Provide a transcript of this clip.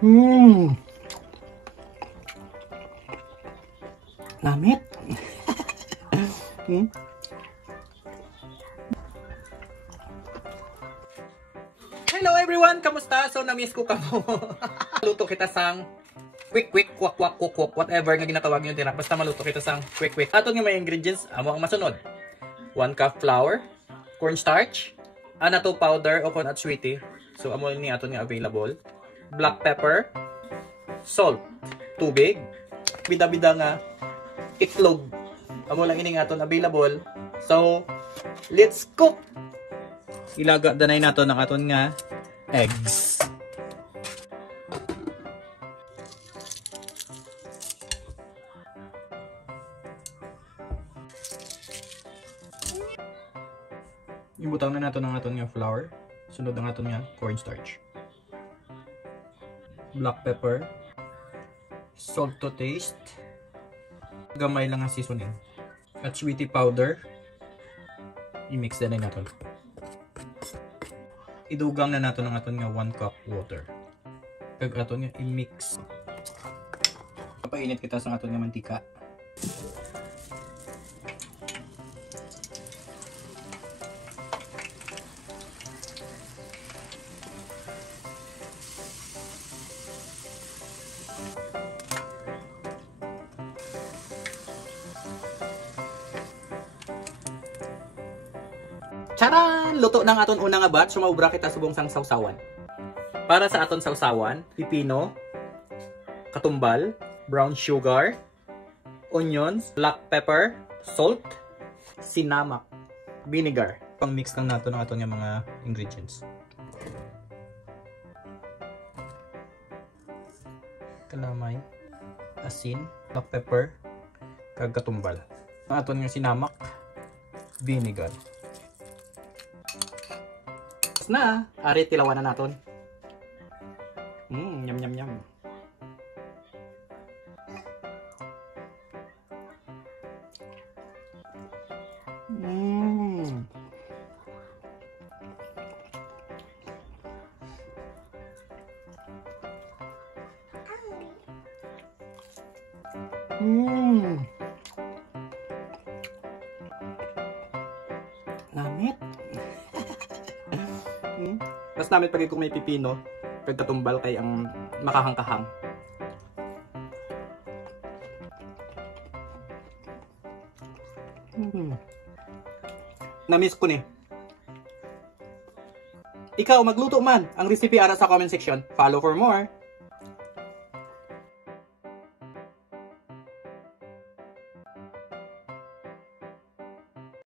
Hmm. Lamit. Hmm. Hello everyone, kamusta? So na-miss ko kamo. Luto kita sang quick kwak whatever nga ginatawag niyo dira. Basta maluto kita sang quick. Ato nga may ingredients amo ang masunod. 1 cup flour, cornstarch, anato powder o coconut sweetie. So amo ni ato nga available. Black pepper, salt, tubig, bida-bida nga itlog. Amo lang ini nga aton available. So let's cook. Ilaga danay nato ng aton nga eggs. Ibutang na nato ng aton nga flour. Sunod ang aton nga cornstarch. Black pepper. Salt to taste. Gamay lang ang seasoning. At sweetie powder. I-mix na natin. Idugang na nato ng aton nga 1 cup water. Kag aton nga i-mix. Papainit kita sa aton nga mantika. Charan! Luto ng aton unang nga batch, sumaubra kita subong sang sausawan. Para sa aton sausawan, pipino, katumbal, brown sugar, onions, black pepper, salt, sinamak, vinegar. Pang-mix lang nato ng aton nga mga ingredients. Kalamay, asin, black pepper, kag katumbal. Ang aton nga sinamak, vinegar. Na, ari tilawan na naton. Yum. Lamit. Mas namit pag kung may pipino, pagkatumbal kay ang makahangkahang. Namiss ko ni. Ikaw magluto man, ang recipe ara sa comment section. Follow for more.